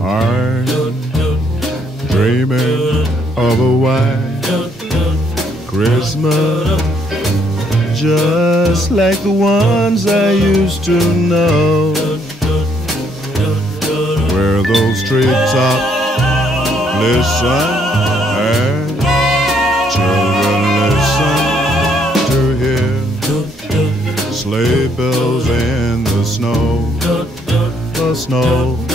I'm dreaming of a white Christmas, just like the ones I used to know, where those treetops listen and children listen to hear sleigh bells in the snow, the snow.